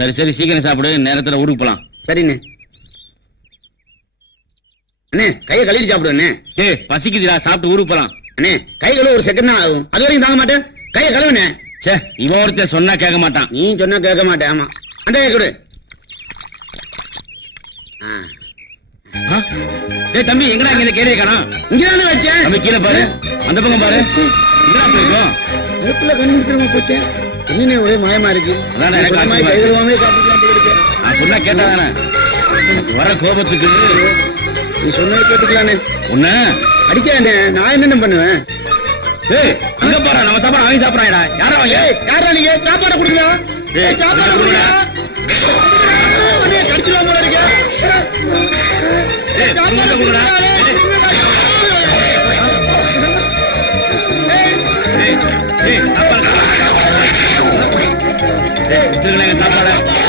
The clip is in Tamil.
சரி சரி சீக்கிரம் சாப்பிடு, நேரத்துல ஊருக்கு போலாம். சரிண்ணே. அண்ணே கையை கழுவி சாப்பிடு அண்ணே. ஏய் பசிக்குதுடா, சாப்பிட்டு ஊருக்கு போலாம். அண்ணே கை கழுவ ஒரு செகண்ட் தான் ஆகும், அது வரைக்கும் தாங்க மாட்டேன். கையை கழுவுனே. சே இவன் ஒருத்தர் சொன்னா கேட்க மாட்டான். நீ சொன்னா கேட்க மாட்டேன். ஆமா அந்த கை கொடு. டேய் தம்பி எங்கடா இங்க கேரிய காணோம்? இங்க தானே வச்சேன். தம்பி கீழே பாரு, அந்த பக்கம் பாரு. எங்கடா போயிருக்கோம்? அதுக்குள்ள கண்டுபிடிக்கிறவங்க போச்சு. என்னன்னே ஒரே மாயமா இருக்கு. அதான் எனக்கு கை கழுவாமே சாப்பிடலாம் இருக்கு. நான் சொன்னா கேட்டாதானே? வர கோபத்துக்கு நீ சொன்னதை கேட்டுக்கலானே. ஒண்ணு அடிக்கானே, நான் என்னென்ன பண்ணுவேன்? ஏய் அங்க பாரு, நம்ம சாப்பாடு வாங்கி சாப்பிடறாங்கடா. யாரா வாங்க? யாரா நீங்க? சாப்பாடு கொடுங்க. சாப்பாடு கொடுங்க. கடிச்சுலாம் போல இருக்கு. சாப்பாடு கொடுங்க. சாப்பாடு சாப்பாடு